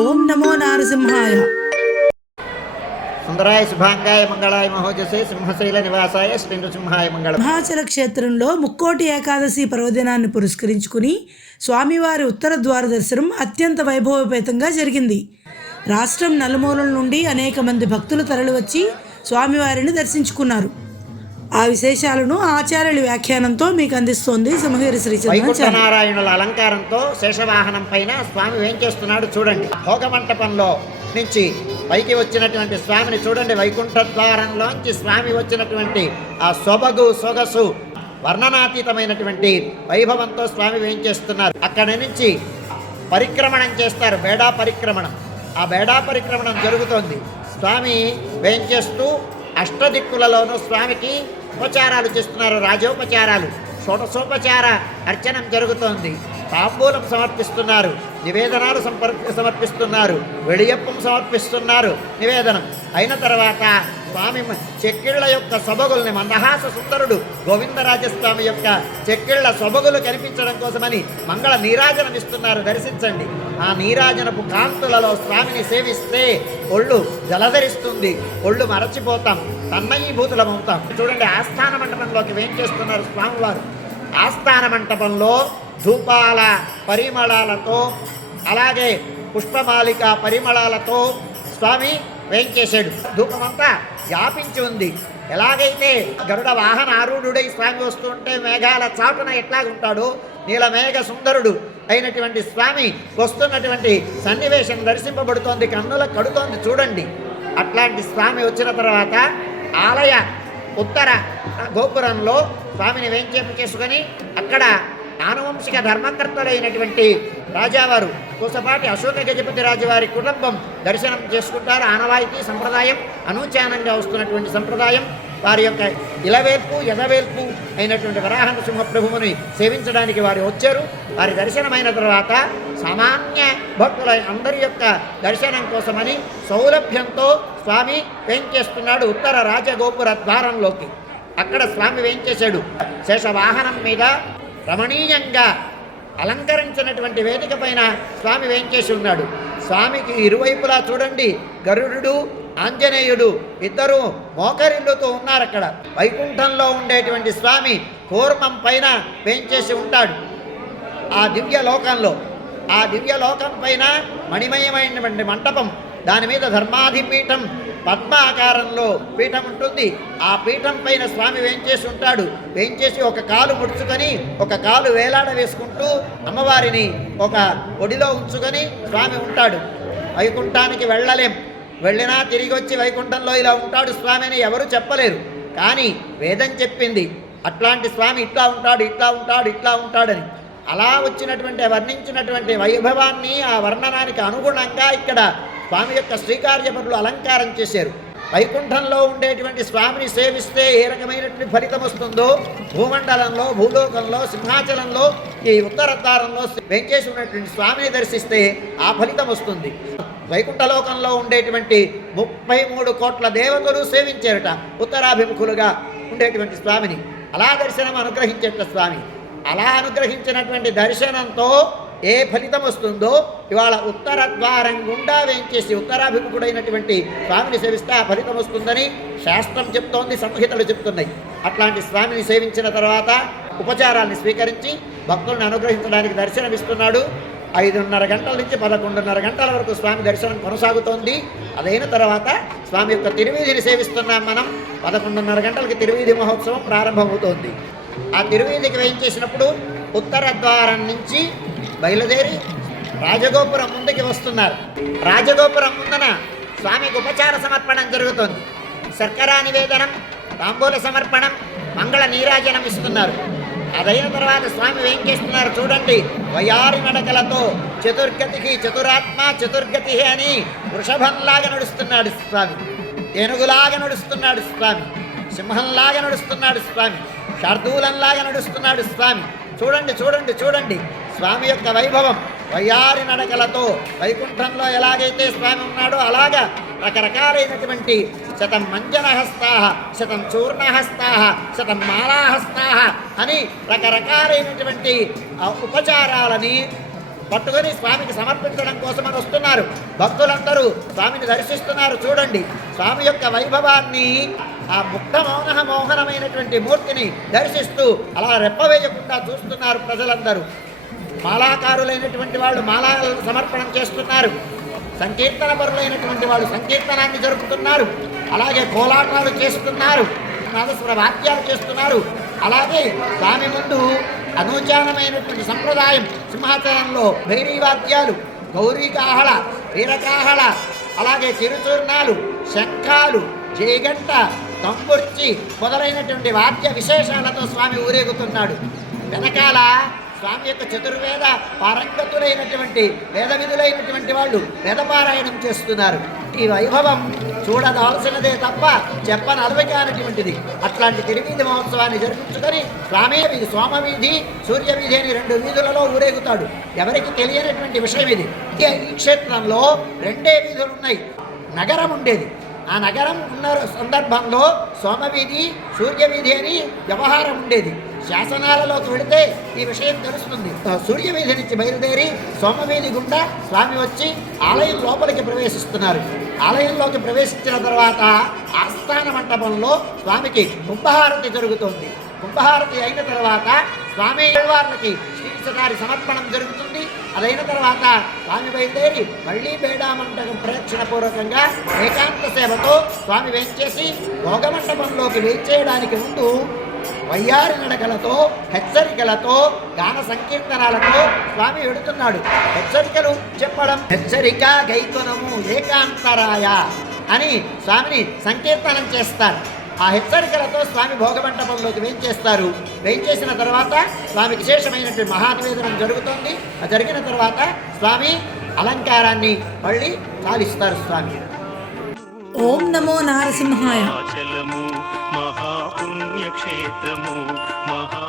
ఓం నమో నారసింహాయ. సుందరాయ శుభాంగాయ మంగళాయ మహోజసే సింహశైల నివాసాయ శ్రీ నృసింహాయ మంగళం. సింహాచల క్షేత్రంలో ముక్కోటి ఏకాదశి పర్వదినాన్ని పురస్కరించుకుని స్వామివారి ఉత్తర ద్వార దర్శనం అత్యంత వైభవపేతంగా జరిగింది. రాష్ట్రం నలుమూలల నుండి అనేక మంది భక్తులు తరలివచ్చి స్వామివారిని దర్శించుకున్నారు. ఆ విశేషాలను ఆచార్యుల వ్యాఖ్యానంతో మీకు అందిస్తోంది సింహగిరి శ్రీ వైకుంఠనారాయణుల అలంకారంతో శేషవాహనం పైన స్వామి వేంచేస్తున్నాడు. చూడండి, భోగమంటపంలో నుంచి పైకి వచ్చినటువంటి స్వామిని చూడండి. వైకుంఠ ద్వారంలోంచి స్వామి వచ్చినటువంటి ఆ సొగసు వర్ణనాతీతమైనటువంటి వైభవంతో స్వామి వేంచేస్తున్నారు. అక్కడి నుంచి పరిక్రమణం చేస్తారు, బేడా పరిక్రమణం. ఆ బేడా పరిక్రమణం జరుగుతోంది. స్వామి వేంచేస్తూ అష్టదిక్కులలోనూ స్వామికి ఉపచారాలు చేస్తున్నారు, రాజోపచారాలు, షోడశోపచార అర్చనం జరుగుతోంది. తాంబూలం సమర్పిస్తున్నారు, నివేదనాలు సమర్పిస్తున్నారు, వెడియప్పం సమర్పిస్తున్నారు. నివేదనం అయిన తర్వాత స్వామి చెక్కిళ్ల యొక్క సొబగుల్ని, మందహాస సుందరుడు గోవిందరాజస్వామి యొక్క చెక్కిళ్ల సొబగులు కనిపించడం కోసమని మంగళ నీరాజనం ఇస్తున్నారు. దర్శించండి. ఆ నీరాజనపు కాంతులలో స్వామిని సేవిస్తే ఒళ్ళు జలధరిస్తుంది, ఒళ్ళు మరచిపోతాం, తన్మయీభూతులమవుతాం. చూడండి, ఆస్థాన మంటపంలోకి వేంచేస్తున్నారు స్వామివారు. ఆస్థాన మంటపంలో ధూపాల పరిమళాలతో, అలాగే పుష్పమాలిక పరిమళాలతో స్వామి వేంచేశాడు. ధూపమంతా వ్యాపించి ఉంది. ఎలాగైతే గరుడ వాహన ఆరూఢుడై స్వామి వస్తుంటే మేఘాల చాటున ఎట్లాగుంటాడో, నీలమేఘ సుందరుడు అయినటువంటి స్వామి వస్తున్నటువంటి సన్నివేశం దర్శింపబడుతోంది, కన్నులకు కడుతోంది. చూడండి, అట్లాంటి స్వామి వచ్చిన తర్వాత ఆలయ ఉత్తర గోపురంలో స్వామిని వేంచేపు చేసుకొని అక్కడ ఆనువంశిక ధర్మకర్తలైనటువంటి రాజావారు కోసపాటి అశోక గజపతి రాజువారి కుటుంబం దర్శనం చేసుకుంటారు. ఆనవాయితీ సంప్రదాయం, అనూచానంగా వస్తున్నటువంటి సంప్రదాయం. వారి యొక్క ఇలవేల్పు ఎదవేల్పు అయినటువంటి వరాహ నృసింహ ప్రభువుని సేవించడానికి వారు వచ్చారు. వారి దర్శనమైన తర్వాత సామాన్య భక్తుల అందరి యొక్క దర్శనం కోసమని సౌలభ్యంతో స్వామి వేంచేస్తున్నాడు ఉత్తర రాజగోపుర ద్వారంలోకి. అక్కడ స్వామి వేంచేశాడు. శేషవాహనం మీద రమణీయంగా అలంకరించినటువంటి వేదిక పైన స్వామి వేంచేసి ఉన్నాడు. స్వామికి ఇరువైపులా చూడండి, గరుడు ఆంజనేయుడు ఇద్దరు మోకరిల్లుతూ ఉన్నారు. అక్కడ వైకుంఠంలో ఉండేటువంటి స్వామి కూర్మం పైన వేంచేసి ఉంటాడు. ఆ దివ్యలోకంలో, ఆ దివ్యలోకం పైన మణిమయమైనటువంటి మంటపం, దాని మీద ధర్మాధిపీఠం పద్మ ఆకారంలో పీఠం ఉంటుంది. ఆ పీఠం పైన స్వామి వేంచేసి ఉంటాడు. వేంచేసి ఒక కాలు ముడుచుకొని ఒక కాలు వేలాడ వేసుకుంటూ అమ్మవారిని ఒక ఒడిలో ఉంచుకొని స్వామి ఉంటాడు. వైకుంఠానికి వెళ్ళలేం, వెళ్ళినా తిరిగి వచ్చి వైకుంఠంలో ఇలా ఉంటాడు స్వామి అని ఎవరు చెప్పలేరు. కానీ వేదం చెప్పింది అట్లాంటి స్వామి ఇట్లా ఉంటాడు, ఇట్లా ఉంటాడు, ఇట్లా ఉంటాడని. అలా వచ్చినటువంటి వర్ణించినటువంటి వైభవాన్ని, ఆ వర్ణనానికి అనుగుణంగా ఇక్కడ స్వామి యొక్క శ్రీకార్యపరులు అలంకారం చేశారు. వైకుంఠంలో ఉండేటువంటి స్వామిని సేవిస్తే ఏ రకమైనటువంటి ఫలితం వస్తుందో, భూమండలంలో, భూలోకంలో, సింహాచలంలో, ఈ ఉత్తర ద్వారంలో వెంచేసి ఉన్నటువంటి స్వామిని దర్శిస్తే ఆ ఫలితం వస్తుంది. వైకుంఠలోకంలో ఉండేటువంటి 33 కోట్ల దేవతలు సేవించారట ఉత్తరాభిముఖులుగా ఉండేటువంటి స్వామిని. అలా దర్శనం అనుగ్రహించేట స్వామి. అలా అనుగ్రహించినటువంటి దర్శనంతో ఏ ఫలితం వస్తుందో, ఇవాళ ఉత్తర ద్వారం గుండా వేంచేసి ఉత్తరాభిముఖుడైనటువంటి స్వామిని సేవిస్తే ఆ ఫలితం వస్తుందని శాస్త్రం చెప్తోంది, సంహితలు చెప్తున్నాయి. అట్లాంటి స్వామిని సేవించిన తర్వాత ఉపచారాన్ని స్వీకరించి భక్తులను అనుగ్రహించడానికి దర్శనమిస్తున్నాడు. 5:30 గంటల నుంచి 11:30 గంటల వరకు స్వామి దర్శనం కొనసాగుతోంది. అదైన తర్వాత స్వామి యొక్క తిరువీధిని సేవిస్తున్నాం మనం. 11:30 గంటలకి తిరువీధి మహోత్సవం ప్రారంభమవుతోంది. ఆ తిరువీధికి వేయించేసినప్పుడు ఉత్తర ద్వారం నుంచి బయలుదేరి రాజగోపురం ముందుకి వస్తున్నారు. రాజగోపురం ముందున స్వామికి ఉపచార సమర్పణం జరుగుతుంది. శర్కరా నివేదనం, తాంబూల సమర్పణం, మంగళ నీరాజనం ఇస్తున్నారు. అదైన తర్వాత స్వామి వేంచేస్తున్నారు. చూడండి, వయారి నడకలతో చతుర్గతికి చతురాత్మ చతుర్గతి అని వృషభంలాగా నడుస్తున్నాడు స్వామి, ఏనుగులాగా నడుస్తున్నాడు స్వామి, సింహంలాగా నడుస్తున్నాడు స్వామి, శార్దూలంలాగా నడుస్తున్నాడు స్వామి. చూడండి చూడండి చూడండి స్వామి యొక్క వైభవం. వయ్యారి నడకలతో వైకుంఠంలో ఎలాగైతే స్వామి ఉన్నాడో అలాగా రకరకాలైనటువంటి శతం మంజనహస్తాహ, శతం చూర్ణహస్తాహ, శతం మాలాహస్తాహ అని రకరకాలైనటువంటి ఉపచారాలని పట్టుకొని స్వామికి సమర్పించడం కోసమని వస్తున్నారు. భక్తులందరూ స్వామిని దర్శిస్తున్నారు. చూడండి స్వామి యొక్క వైభవాన్ని, ఆ మోహనమైనటువంటి మూర్తిని దర్శిస్తూ అలా రెప్పవేయకుండా చూస్తున్నారు ప్రజలందరూ. మాలాకారులైనటువంటి వాళ్ళు మాలాలను సమర్పణం చేస్తున్నారు. సంకీర్తన పరులైనటువంటి వాళ్ళు సంకీర్తనాన్ని జరుపుతున్నారు. అలాగే కోలాటాలు చేస్తున్నారు, నాదస్వర వాద్యాలు చేస్తున్నారు. అలాగే స్వామి ముందు అనూచానమైనటువంటి సంప్రదాయం సింహాచలంలో భైరీ వాద్యాలు, గౌరీకాహళ, వీరకాహళ, అలాగే తిరుచూర్ణాలు, శంఖాలు, జయగంట, తంబుర్చి మొదలైనటువంటి వాద్య విశేషాలతో స్వామి ఊరేగుతున్నాడు. వెనకాల స్వామి యొక్క చతుర్వేద పారంగతులైనటువంటి వేద విధులైనటువంటి వాళ్ళు వేదపారాయణం చేస్తున్నారు. ఈ వైభవం చూడదాల్సినదే తప్ప చెప్పనలవకానటువంటిది. అట్లాంటి తిరువీధి మహోత్సవాన్ని జరిపించుకొని స్వామి సోమవీధి, సూర్యవీధి అని 2 వీధులలో ఊరేగుతాడు. ఎవరికి తెలియనటువంటి విషయం ఇది. ఈ క్షేత్రంలో 2 వీధులు ఉన్నాయి. నగరం ఉండేది. ఆ నగరం ఉన్న సందర్భంలో సోమవీధి, సూర్యవీధి అని వ్యవహారం ఉండేది. శాసనాలలోకి వెళితే ఈ విషయం తెలుస్తుంది. సూర్యవీధి నుంచి బయలుదేరి సోమవీధి గుండా స్వామి వచ్చి ఆలయం లోపలికి ప్రవేశిస్తున్నారు. ఆలయంలోకి ప్రవేశించిన తర్వాత ఆస్థాన మండపంలో స్వామికి కుంభహారతి జరుగుతుంది. కుంభహారతి అయిన తర్వాత స్వామి వారికి శ్రీసదారి సమర్పణం జరుగుతుంది. అదైన తర్వాత స్వామి బయలుదేరి మళ్ళీ బేడామంటకం ప్రదక్షిణపూర్వకంగా ఏకాంత సేవతో స్వామి వేంచేసి భోగమండపంలోకి వేంచేయడానికి ముందు వయ్యారి నడకలతో, హెచ్చరికలతో, గాన సంకీర్తనాలతో స్వామి వెడుతున్నాడు. హెచ్చరికలు చెప్పడం, హెచ్చరిక గైకొనము ఏకాంతరాయ అని స్వామిని సంకీర్తనం చేస్తారు. ఆ హెచ్చరికలతో స్వామి భోగమండపంలోకి వేయించేస్తారు. వేయించేసిన తర్వాత స్వామి విశేషమైనటువంటి మహానివేదనం జరుగుతుంది. అది జరిగిన తర్వాత స్వామి అలంకారాన్ని మళ్ళీ చాలిస్తారు. స్వామి ఓం నమో నారసింహాయ. మహాపుణ్యక్షేత్రము మహా